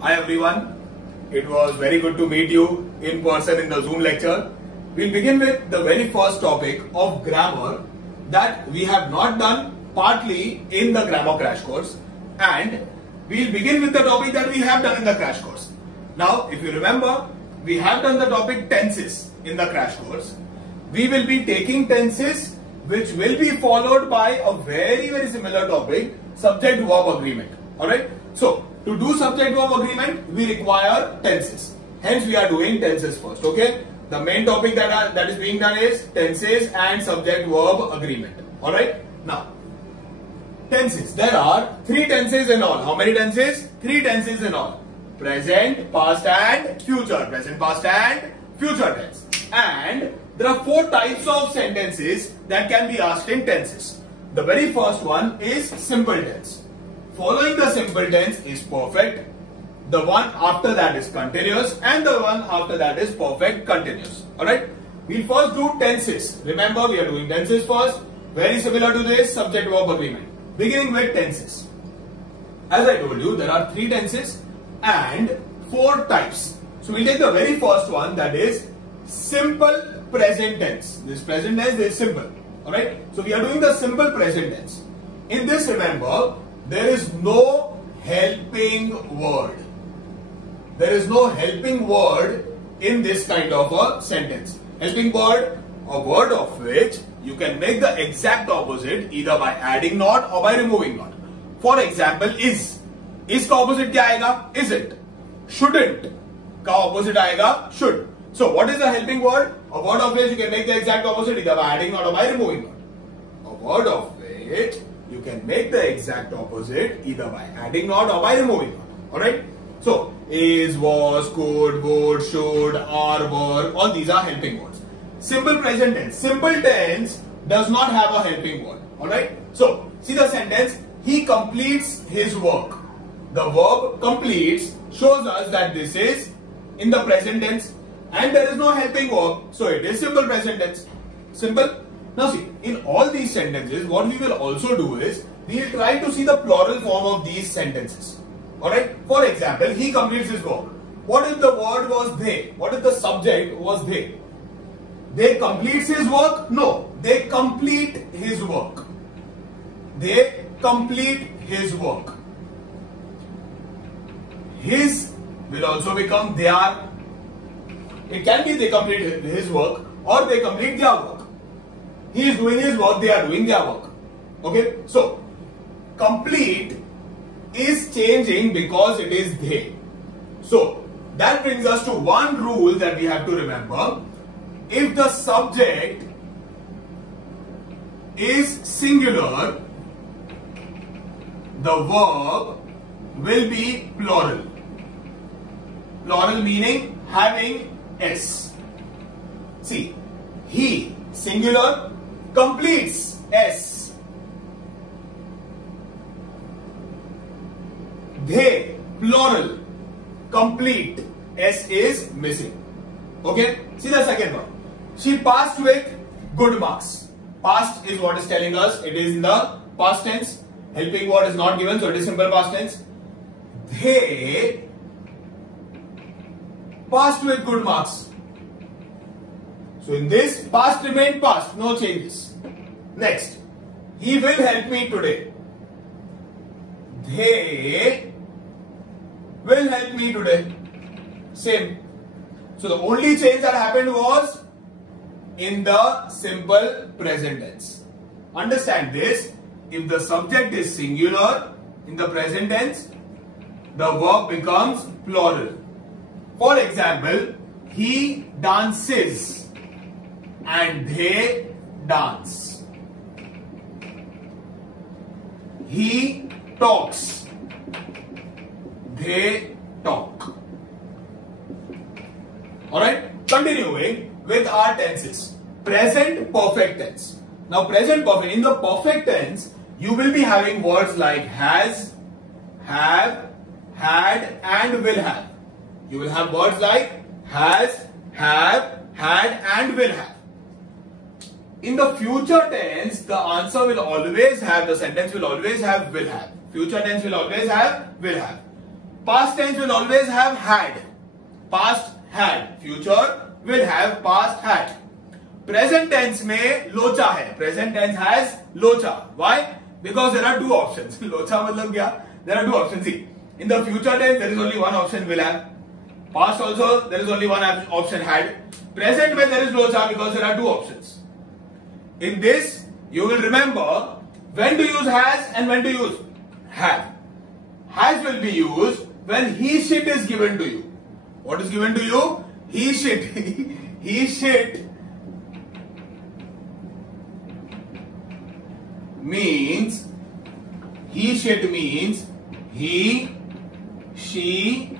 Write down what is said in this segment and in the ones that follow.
Hi everyone, it was very good to meet you in person in the Zoom lecture. We'll begin with the very first topic of grammar that we have not done partly in the grammar crash course, and we'll begin with the topic that we have done in the crash course. Now if you remember, we have done the topic tenses in the crash course. We will be taking tenses which will be followed by a very similar topic, subject verb agreement. Alright, so to do subject verb agreement, we require tenses. Hence, we are doing tenses first. Okay, the main topic that is being done is tenses and subject verb agreement. Alright, now tenses. There are 3 tenses in all. How many tenses? 3 tenses in all. Present, past and future. Present, past and future tense. And there are 4 types of sentences that can be asked in tenses. The very first one is simple tense. Following the simple tense is perfect. The one after that is continuous, and the one after that is perfect continuous. Alright, we'll first do tenses. Remember, we are doing tenses first. Very similar to this subject verb agreement. Beginning with tenses. As I told you, there are 3 tenses and 4 types. So we'll take the very first one, that is simple present tense. This present tense is simple. Alright, so we are doing the simple present tense. In this, remember, there is no helping word. There is no helping word in this kind of a sentence. Helping word, a word of which you can make the exact opposite either by adding not or by removing not. For example, is. Is का opposite क्या आएगा? Isn't. Shouldn't का opposite आएगा? Should. So what is a helping word? A word of which you can make the exact opposite either by adding not or by removing not. A word of which you can make the exact opposite either by adding not or by removing not. Alright? So, is, was, could, would, should, are, were, all these are helping words. Simple present tense. Simple tense does not have a helping word. Alright? So, see the sentence, he completes his work. The verb completes shows us that this is in the present tense and there is no helping verb. So, it is simple present tense. Simple. Now see, in all these sentences, what we will also do is, we will try to see the plural form of these sentences. Alright? For example, he completes his work. What if the word was they? What if the subject was they? They completes his work? No. They complete his work. They complete his work. His will also become their. It can be they complete his work or they complete their work. He is doing his work, they are doing their work. Okay, so complete is changing because it is they. So that brings us to one rule that we have to remember. If the subject is singular, the verb will be plural. Plural meaning having S. See, he singular completes S. They plural complete S is missing. Okay, see the second one. She passed with good marks. Past is what is telling us it is in the past tense. Helping word is not given, so it is simple past tense. They passed with good marks. So in this, past remained past, no changes. Next, he will help me today. They will help me today. Same. So the only change that happened was in the simple present tense. Understand this. If the subject is singular in the present tense, the verb becomes plural. For example, he dances and they dance. He talks. They talk. Alright, continuing with our tenses. Present perfect tense. Now present perfect, in the perfect tense, you will be having words like has, have, had and will have. You will have words like has, have, had and will have. In the future tense, the answer will always have, the sentence will always have will have. Future tense will always have will have. Past tense will always have had. Past had. Future will have past had. Present tense में लोचा है. Present tense has लोचा. Why? Because there are two options. लोचा मतलब क्या? There are two options. See, in the future tense there is only one option will have. Past also there is only one option had. Present में there is लोचा because there are two options. In this you will remember when to use has and when to use have. Has will be used when he shit is given to you. What is given to you? He shit. He shit means he, she,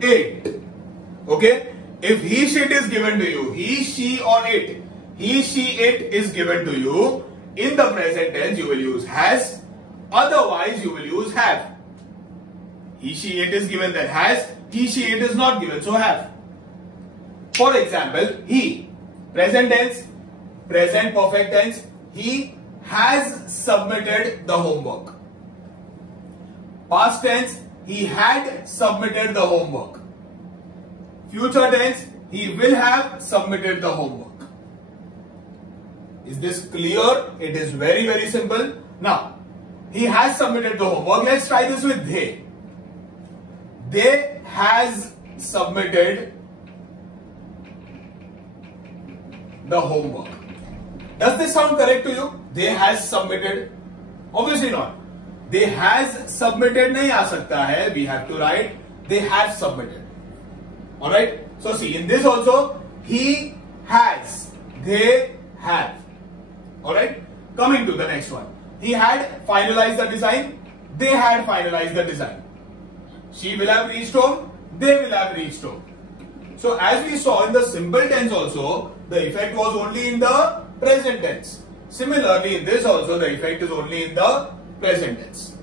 it. Okay? If he shit is given to you, he, she or it, he, she, it is given to you, in the present tense you will use has, otherwise you will use have. He, she, it is given, then has, he, she, it is not given, so have. For example, he, present tense, present perfect tense, he has submitted the homework. Past tense, he had submitted the homework. Future tense, he will have submitted the homework. Is this clear? It is very, very simple. Now, he has submitted the homework. Let's try this with they. They has submitted the homework. Does this sound correct to you? They has submitted? Obviously not. They has submitted nahi aa sakta hai. We have to write they have submitted. Alright. So see, in this also, he has, they have. Alright. Coming to the next one. He had finalized the design. They had finalized the design. She will have reached home. They will have reached home. So as we saw in the simple tense also, the effect was only in the present tense. Similarly, in this also, the effect is only in the present tense.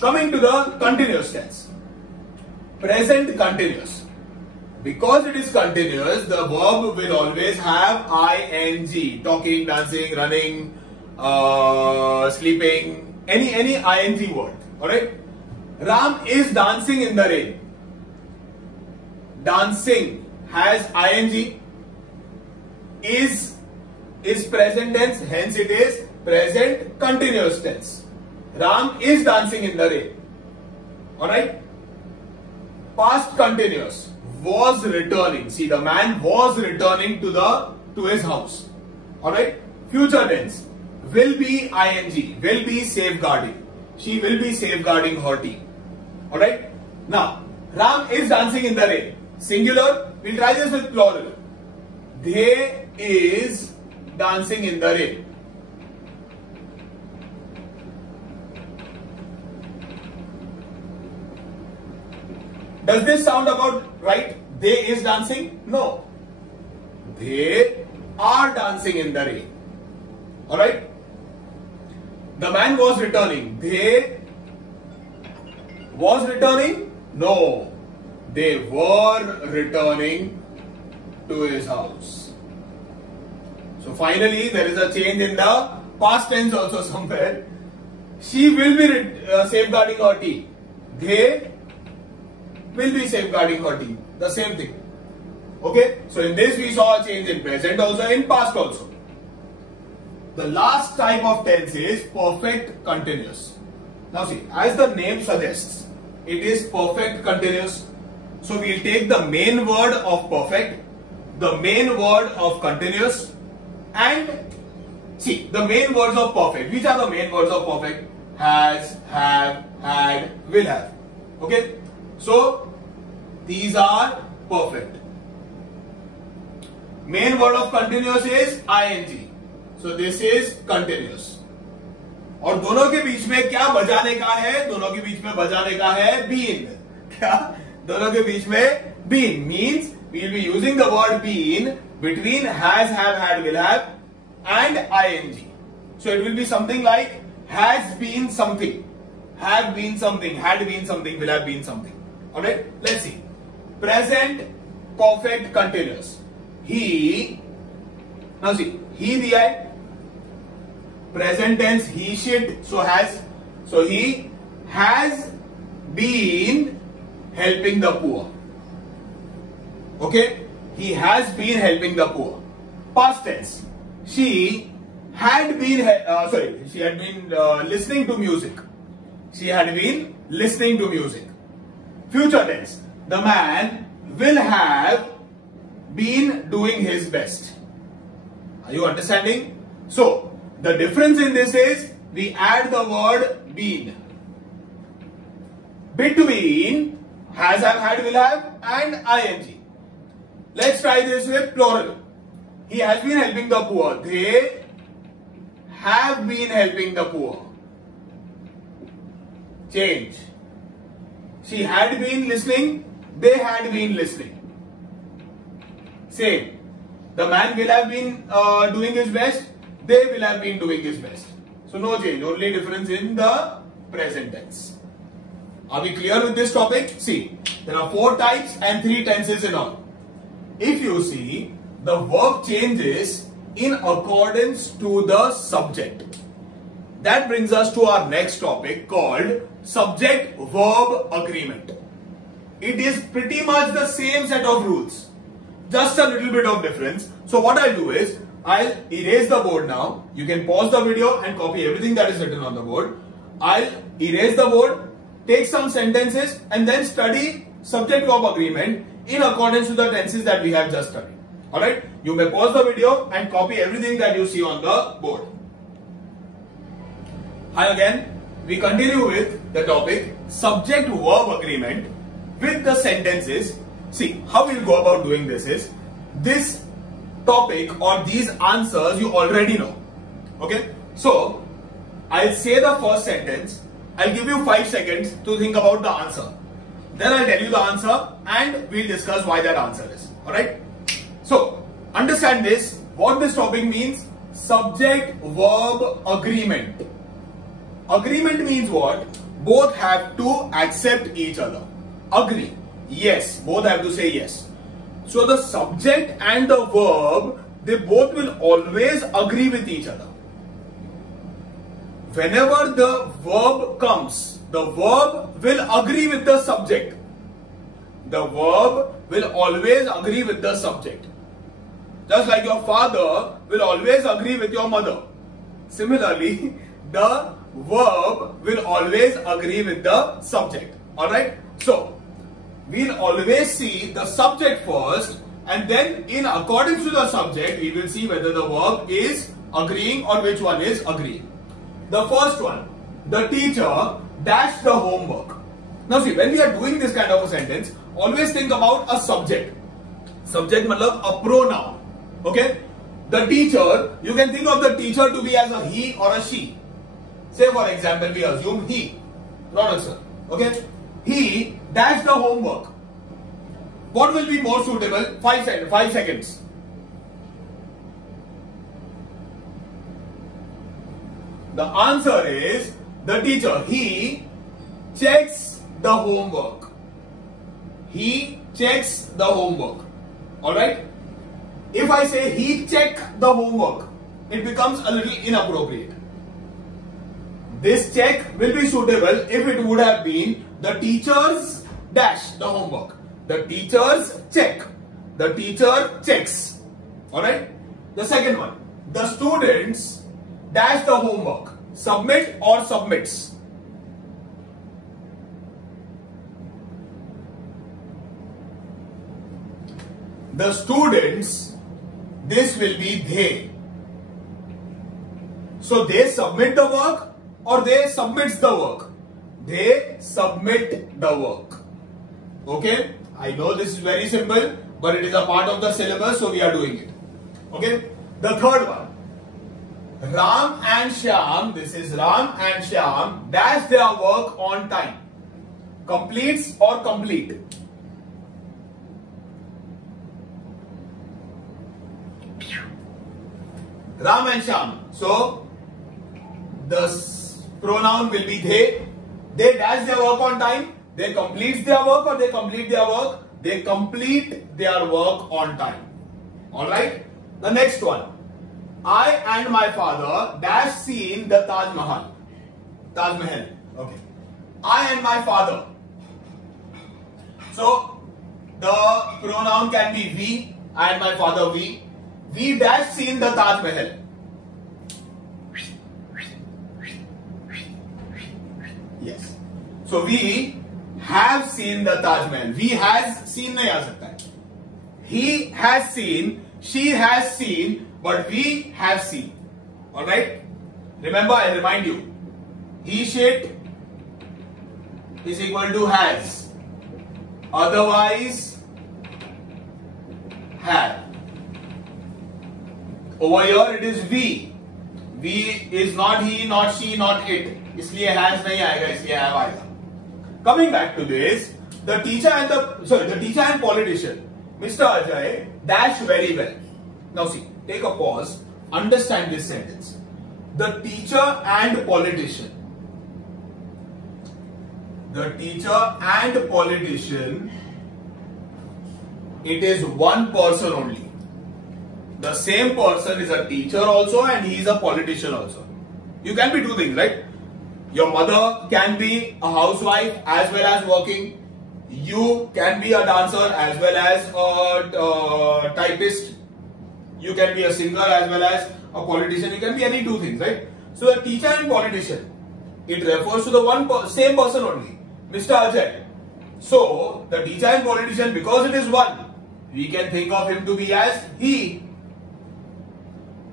Coming to the continuous tense. Present continuous. Because it is continuous, the verb will always have ing. Talking, dancing, running, sleeping, any ing word. Alright? Ram is dancing in the rain. Dancing has ing. Is present tense, hence it is present continuous tense. Ram is dancing in the rain. Alright? Past continuous. Was returning. See, the man was returning to his house. Alright? Future tense. Will be ing. Will be safeguarding. She will be safeguarding her team. Alright? Now, Ram is dancing in the rain. Singular. We'll try this with plural. They is dancing in the rain. Does this sound about right? They is dancing? No. They are dancing in the rain. Alright? The man was returning. They was returning? No. They were returning to his house. So finally, there is a change in the past tense also somewhere. She will be safeguarding her team. They will be safeguarding her team. The same thing. Okay? So in this we saw a change in present also, in past also. The last type of tense is perfect continuous. Now see, as the name suggests, it is perfect continuous. So we'll take the main word of perfect, the main word of continuous, and see the main words of perfect. Which are the main words of perfect? Has, have, had, will have. Okay? So these are perfect. Main word of continuous is ing. So this is continuous. और दोनों के बीच में क्या बजाने का है? दोनों के बीच में बजाने का है been. क्या? दोनों के बीच में been means we will be using the word been between has, have, had, will have and ing. So it will be something like has been something, have been something, had been something, will have been something. Alright? Let's see. Present perfect continuous. He, now see, he दिया है. Present tense he should, so he has been helping the poor. Okay? He has been helping the poor. Past tense. She had been listening to music. She had been listening to music. Future tense. The man will have been doing his best. Are you understanding? So, the difference in this is we add the word been. Between has, have, had, will have and ing. Let's try this with plural. He has been helping the poor. They have been helping the poor. Change. She had been listening. They had been listening. Same. The man will have been doing his best. They will have been doing his best. So no change. Only difference in the present tense. Are we clear with this topic? See, there are 4 types and 3 tenses in all. If you see, the verb changes in accordance to the subject. That brings us to our next topic called subject-verb agreement. It is pretty much the same set of rules, just a little bit of difference. So what I'll do is, I'll erase the board now. You can pause the video and copy everything that is written on the board. I'll erase the board, take some sentences and then study subject-verb agreement in accordance to the tenses that we have just studied. Alright, you may pause the video and copy everything that you see on the board. Hi again. We continue with the topic subject-verb agreement with the sentences. See, how we'll go about doing this is, this topic or these answers you already know. Okay, so I'll say the first sentence. I'll give you 5 seconds to think about the answer. Then I'll tell you the answer and we'll discuss why that answer is. Alright? So, understand this. What this topic means? Subject-verb agreement. Agreement means what? Both have to accept each other. Agree. Yes. Both have to say yes. So, the subject and the verb, they both will always agree with each other. Whenever the verb comes, the verb will agree with the subject. The verb will always agree with the subject. Just like your father will always agree with your mother. Similarly, the verb will always agree with the subject. Alright? So, we'll always see the subject first and then in accordance to the subject, we will see whether the verb is agreeing or which one is agreeing. The first one, the teacher dashed the homework. Now see, when we are doing this kind of a sentence, always think about a subject. Subject matlab a pronoun. Okay? The teacher, you can think of the teacher to be as a he or a she. Say for example, we assume he. Not a sir. Okay? He dashed the homework. What will be more suitable? 5 seconds. The answer is the teacher. He checks the homework. He checks the homework. Alright? If I say he checked the homework, it becomes a little inappropriate. This check will be suitable if it would have been the teachers dash the homework. The teachers check. The teacher checks. Alright? The second one. The students dash the homework. Submit or submits. The students, this will be they. So they submit the work or they submits the work. They submit the work. Okay? I know this is very simple, but it is a part of the syllabus, so we are doing it. Okay? The third one. Ram and Shyam, this is Ram and Shyam, dash their work on time. Completes or complete? Ram and Shyam. So, the pronoun will be they. They dash their work on time. They complete their work or they complete their work? They complete their work on time. Alright? The next one. I and my father dash seen the Taj Mahal. Taj Mahal. Okay. I and my father. So the pronoun can be we and my father we. We dash seen the Taj Mahal. Yes. So we have seen the Taj Mahal. We has seen nahi aa sakta hai. He has seen, she has seen, but we have seen. Alright? Remember, I remind you. He shit is equal to has. Otherwise, had. Over here it is we. We is not he, not she, not it. इसलिए has नहीं आएगा, इसलिए have आएगा. Coming back to this, the teacher and politician, Mr. Ajay dash very well. Now see, take a pause. Understand this sentence. The teacher and politician. The teacher and politician. It is one person only. The same person is a teacher also and he is a politician also. You can be two things, right? Your mother can be a housewife as well as working. You can be a dancer as well as a typist. You can be a singer as well as a politician. You can be any two things, right? So the teacher and politician, it refers to the same person only, Mr. Ajay. So the teacher and politician, because it is one, we can think of him to be as he.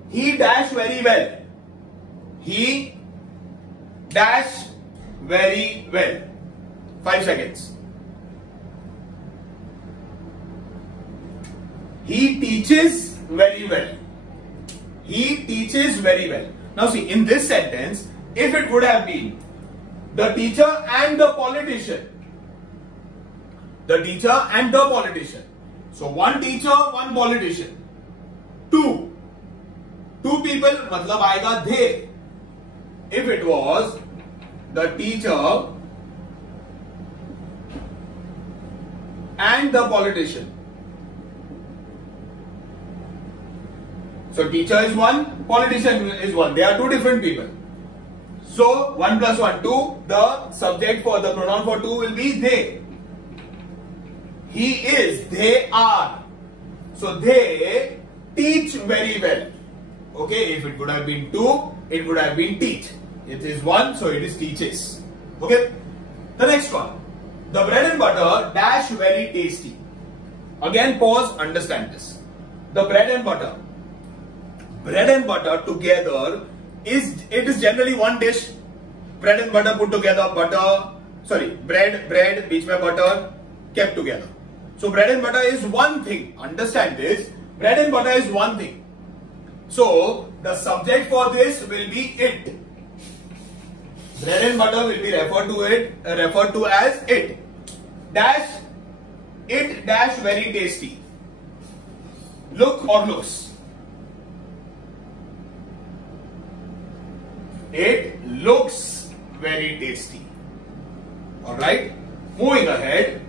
He dash very well. He dash very well. 5 seconds. He teaches very well. He teaches very well. Now see, in this sentence, if it would have been the teacher and the politician. The teacher and the politician. So one teacher, one politician. Two people, matlab aayega they. If it was the teacher and the politician. So teacher is one, politician is one. They are two different people. So 1 plus 1, 2. The subject for the pronoun for two will be they. He is, they are. So they teach very well. Okay, if it would have been two, it would have been teach. It is one, so it is teaches. Okay. The next one. The bread and butter dash very tasty. Again pause, understand this. The bread and butter. Bread and butter together is generally one dish. Bread and butter put together, bread, beech mein butter, kept together. So bread and butter is one thing. Understand this. Bread and butter is one thing. So the subject for this will be it. Bread and butter will be referred to as it. Dash, it dash very tasty. Look or looks. It looks very tasty. Alright. Moving ahead.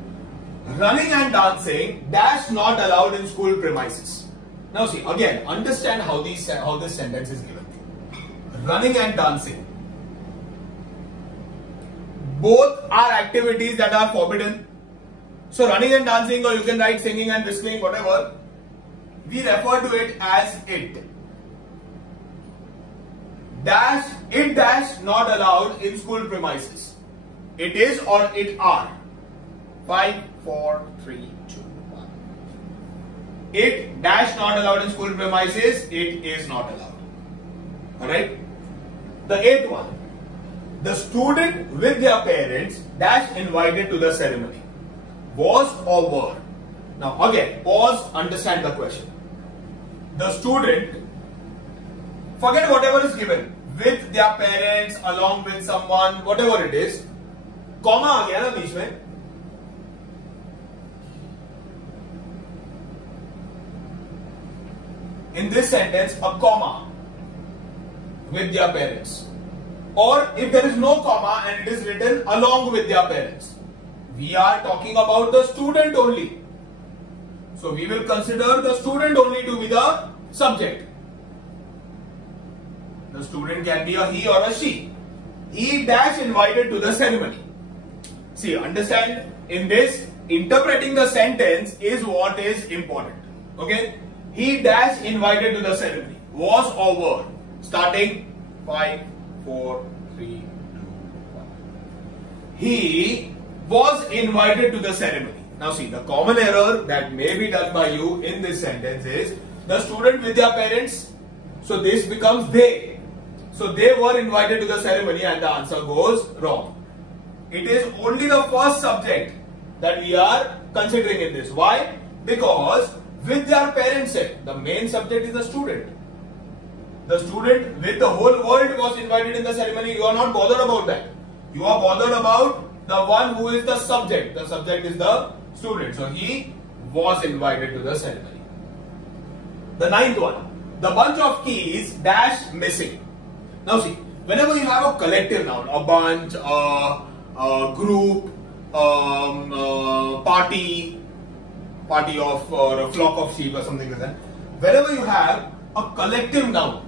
Running and dancing dash not allowed in school premises. Now see, again, understand how this sentence is given. Running and dancing. Both are activities that are forbidden. So running and dancing, or you can write singing and whistling, whatever. We refer to it as it. Dash, it dash not allowed in school premises. It is or it are. 5, 4, 3, 2, 1. It dash not allowed in school premises. It is not allowed. Alright. The 8th one. The student with their parents dash invited to the ceremony. Was or were. Now again, pause, understand the question. The student, forget whatever is given, with their parents, along with someone, whatever it is, comma आ गया ना बीच में. In this sentence, a comma with their parents. Or if there is no comma and it is written along with their parents, we are talking about the student only. So we will consider the student only to be the subject. The student can be a he or a she. He dash invited to the ceremony. See, understand, in this interpreting the sentence is what is important. Okay. He dash invited to the ceremony. Was or were. Starting 5, 4, 3, 2, 1. He was invited to the ceremony. Now see, the common error that may be done by you in this sentence is the student with their parents. So this becomes they. So they were invited to the ceremony and the answer goes wrong. It is only the first subject that we are considering in this. Why? Because with their parents, the main subject is the student. The student with the whole world was invited in the ceremony. You are not bothered about that. You are bothered about the one who is the subject. The subject is the student. So he was invited to the ceremony. The ninth one. The bunch of keys dash missing. Now see, whenever you have a collective noun, a bunch, a group, party of or a flock of sheep or something like that. Whenever you have a collective noun,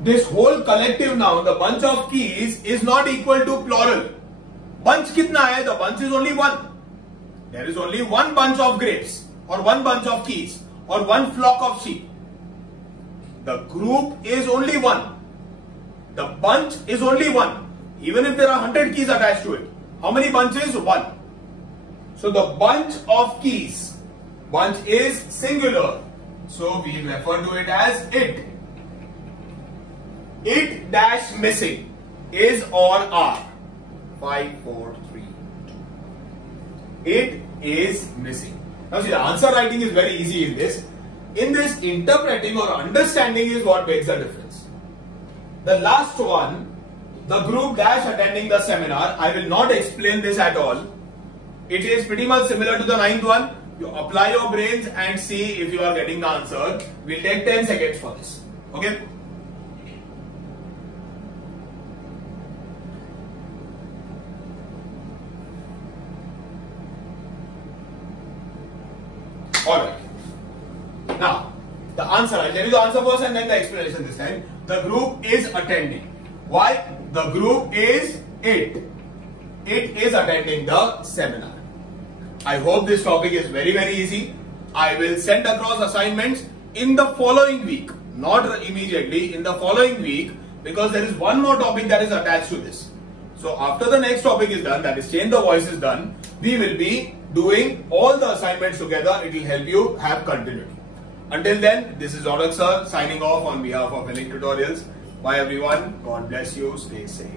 this whole collective noun, the bunch of keys, is not equal to plural. Bunch kitna hai? The bunch is only one. There is only one bunch of grapes or one bunch of keys or one flock of sheep. The group is only one. The bunch is only one. Even if there are 100 keys attached to it. How many bunches? One. So the bunch of keys. Bunch is singular. So we refer to it as it. It dash missing is or are. 5, 4, 3, 2. It is missing. Now see, the answer writing is very easy in this. In this, interpreting or understanding is what makes the difference. The last one, the group dash attending the seminar. I will not explain this at all. It is pretty much similar to the ninth one. You apply your brains and see if you are getting the answer. We'll take 10 seconds for this. Okay. Alright. Now, the answer, I'll tell you the answer first and then the explanation this time. The group is attending. Why? The group is it. It is attending the seminar. I hope this topic is very, very easy. I will send across assignments in the following week. Not immediately, in the following week, because there is one more topic that is attached to this. So after the next topic is done, that is change the voice is done, we will be doing all the assignments together. It will help you have continuity. Until then, this is Aurak sir signing off on behalf of Elink Tutorials. Bye everyone. God bless you. Stay safe.